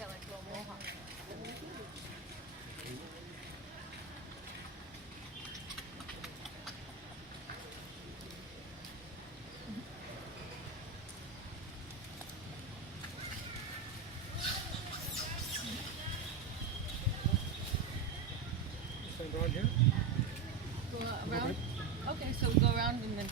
got like little mohawk. So go on here. Go around. Okay, so go around and then